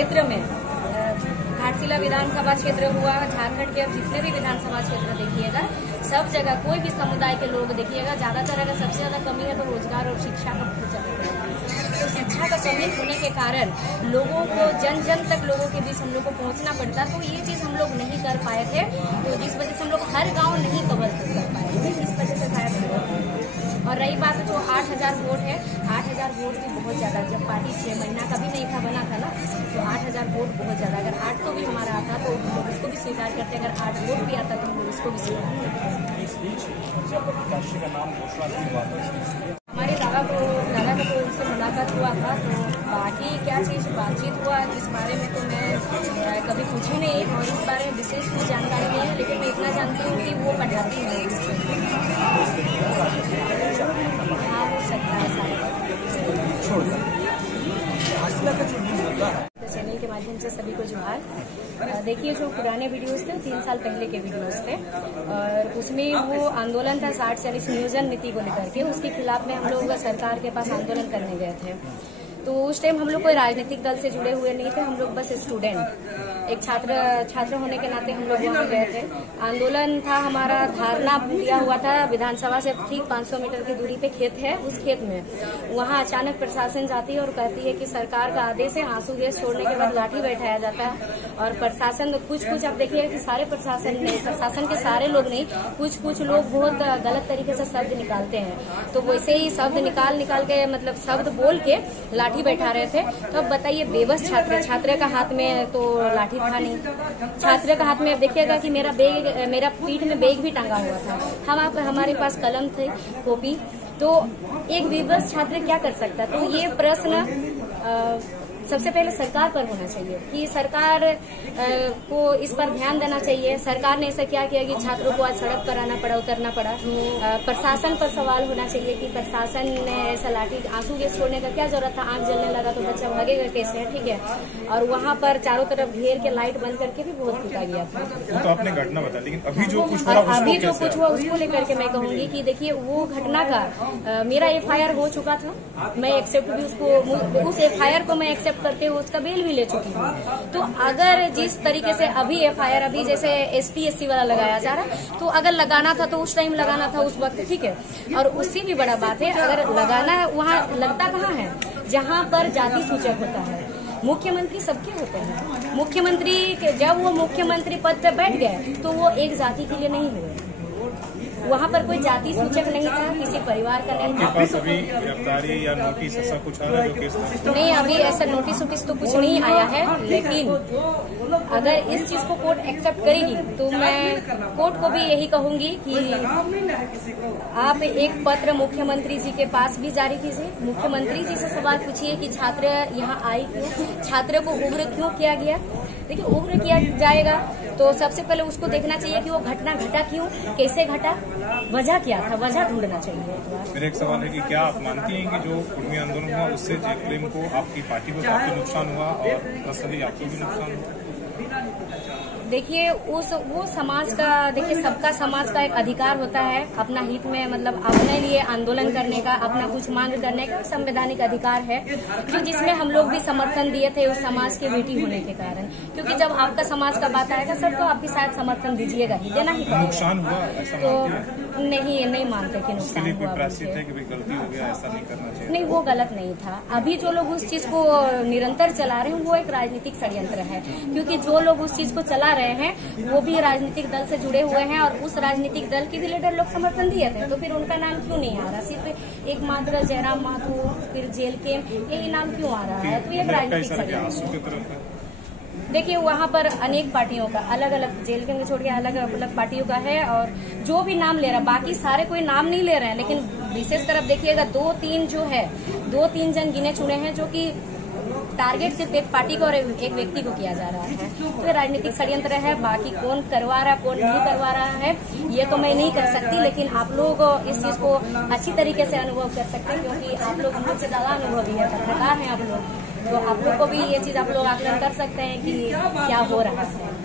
क्षेत्र में घाटशिला विधानसभा क्षेत्र हुआ, झारखंड के अब जितने भी विधानसभा क्षेत्र देखिएगा, सब जगह कोई भी समुदाय के लोग देखिएगा, ज्यादातर अगर सबसे ज्यादा कमी है तो रोजगार और शिक्षा का बहुत ज्यादा है। तो शिक्षा का कमी होने के कारण लोगों को जन जन तक लोगों के बीच हम लोग को पहुंचना पड़ता, तो ये चीज हम लोग नहीं कर पाए थे, तो जिस वजह से हम लोग हर गांव नहीं कवर कर पाए थे, इस वजह से शायद। और रही बात जो 8000 वोट है, 8000 वोट भी बहुत ज्यादा, जब पार्टी 6 महीना का भी नहीं था बना था ना, तो 8000 वोट बहुत ज्यादा। अगर 800 भी हमारा आता तो हम लोग इसको भी स्वीकार करते, अगर 8 वोट भी आता तो हम लोग इसको भी स्वीकार करते। हमारे दादा को उनसे मुलाकात हुआ था, तो बाकी क्या चीज बातचीत हुआ इस बारे में तो मैं कभी पूछी नहीं, और इस बारे में विशेष कुछ जानकारी नहीं है, लेकिन मैं इतना जानती हूँ कि वो पढ़ाती है। हाँ, हो सकता है चैनल के माध्यम से सभी को जोहार। देखिए, जो पुराने वीडियोस थे 3 साल पहले के वीडियोस थे, और उसमें वो आंदोलन था 60-40 नियोजन नीति को लेकर के, उसके खिलाफ में हम लोग सरकार के पास आंदोलन करने गए थे। तो उस टाइम हम लोग कोई राजनीतिक दल से जुड़े हुए नहीं थे, हम लोग बस स्टूडेंट, एक छात्र होने के नाते हम लोग वहाँ गए थे। आंदोलन था हमारा, धारणा दिया हुआ था विधानसभा से ठीक 500 मीटर की दूरी पे खेत है, उस खेत में वहाँ अचानक प्रशासन जाती है और कहती है कि सरकार का आदेश है, आंसू गैस छोड़ने के बाद लाठी बैठाया जाता है। और प्रशासन कुछ आप देखिए कि सारे प्रशासन के सारे लोग नहीं, कुछ लोग बहुत गलत तरीके से शब्द निकालते हैं, तो वैसे ही शब्द निकाल के मतलब शब्द बोल के लाठी बैठा रहे थे। तो अब बताइए, बेबस छात्र का हाथ में तो लाठी था नहीं, छात्र का हाथ में देखिएगा कि मेरा पीठ में बैग भी टांगा हुआ था, हमारे पास कलम थे, कॉपी, तो एक बेबस छात्र क्या कर सकता। तो ये प्रश्न सबसे पहले सरकार पर होना चाहिए कि सरकार को इस पर ध्यान देना चाहिए। सरकार ने ऐसा क्या किया कि छात्रों को आज सड़क पर उतरना पड़ा। प्रशासन पर सवाल होना चाहिए कि प्रशासन ने ऐसा लाठी आंसू गैस छोड़ने का क्या जरूरत था, आंख जलने लगा तो बच्चा भागेगा कैसे, ठीक है। और वहाँ पर चारों तरफ घेर के लाइट बंद करके भी बहुत पीटा गया था। तो आपने घटना बता, लेकिन अभी जो कुछ हुआ उसको लेकर के मैं कहूँगी कि देखिए, वो घटना का मेरा FIR हो चुका था, मैं एक्सेप्ट भी उस FIR को मैं एक्सेप्ट करते हुए उसका बेल भी ले चुकी हूँ। तो अगर जिस तरीके से अभी FIR अभी जैसे ST-SC वाला लगाया जा रहा है, तो अगर लगाना था तो उस टाइम लगाना था, उस वक्त, ठीक है। और उससे भी बड़ा बात है, अगर लगाना वहाँ लगता कहाँ है, जहाँ पर जाति सूचक होता है। मुख्यमंत्री सबके होते हैं, मुख्यमंत्री जब वो मुख्यमंत्री पद पे बैठ गए तो वो एक जाति के लिए नहीं हुए, वहाँ पर कोई जाति सूचक नहीं था, किसी परिवार का नहीं था। पास अभी गिरफ्तारी या नोटिस ऐसा कुछ आ रहा है जो केस नहीं, अभी ऐसा नोटिस तो कुछ नहीं आया है, लेकिन अगर इस चीज को कोर्ट एक्सेप्ट करेगी तो मैं कोर्ट को भी यही कहूंगी कि आप एक पत्र मुख्यमंत्री जी के पास भी जारी कीजिए, मुख्यमंत्री जी से सवाल पूछिए कि छात्र यहाँ आई क्यों, छात्र को उग्र क्यों किया गया। देखिए, उग्र किया जाएगा तो सबसे पहले उसको देखना चाहिए कि वो घटना घटा क्यों, कैसे घटा, वजह क्या था, वजह ढूंढना चाहिए। मेरा एक सवाल है कि क्या आप मानती हैं कि जो कुर्मी आंदोलन हुआ उससे जेएफएम को, आपकी पार्टी को काफी नुकसान हुआ और पर्सनली आपको भी नुकसान हुआ? देखिए, वो समाज का, देखिए सबका समाज का एक अधिकार होता है अपना हित में, मतलब अपने लिए आंदोलन करने का, अपना कुछ मांग करने का संवैधानिक अधिकार है, जो जिसमें हम लोग भी समर्थन दिए थे उस समाज के बेटी होने के कारण। क्योंकि जब आपका समाज का बात आएगा सर, तो आपकी शायद समर्थन दीजिएगा ही, देना ही पड़ेगा। नुकसान हुआ ऐसा तो नहीं मानते कि नुकसान हुआ, है कि गलती हो गया, ऐसा नहीं करना चाहिए। नहीं, वो गलत नहीं था। अभी जो लोग उस चीज को निरंतर चला रहे हैं वो एक राजनीतिक षड्यंत्र है, क्योंकि जो लोग उस चीज को चला रहे हैं वो भी राजनीतिक दल से जुड़े हुए हैं, और उस राजनीतिक दल के भी लीडर लोग समर्थन दिए थे, तो फिर उनका नाम क्यों नहीं आ रहा? सिर्फ एक मात्र जयराम माथुर, फिर जेल के, यही नाम क्यों आ रहा है? तो ये राजनीतिक षड्यंत्र है। देखिए, वहाँ पर अनेक पार्टियों का, अलग अलग जेल के छोड़ के अलग अलग पार्टियों का है, और जो भी नाम ले रहा है, बाकी सारे कोई नाम नहीं ले रहे हैं, लेकिन विशेष तरफ देखिएगा 2-3 जन गिने चुने हैं जो कि टारगेट सिर्फ एक पार्टी को और एक व्यक्ति को किया जा रहा है। तो ये राजनीतिक षड्यंत्र है, बाकी कौन करवा रहा कौन नहीं करवा रहा है ये तो मैं नहीं कर सकती, लेकिन आप लोग इस चीज को अच्छी तरीके से अनुभव कर सकते हैं, क्योंकि आप लोग हम लोग से ज्यादा अनुभवी है, पत्रकार हैं आप लोग, तो आप लोग को भी ये चीज आप लोग आकलन कर सकते हैं कि क्या हो रहा है।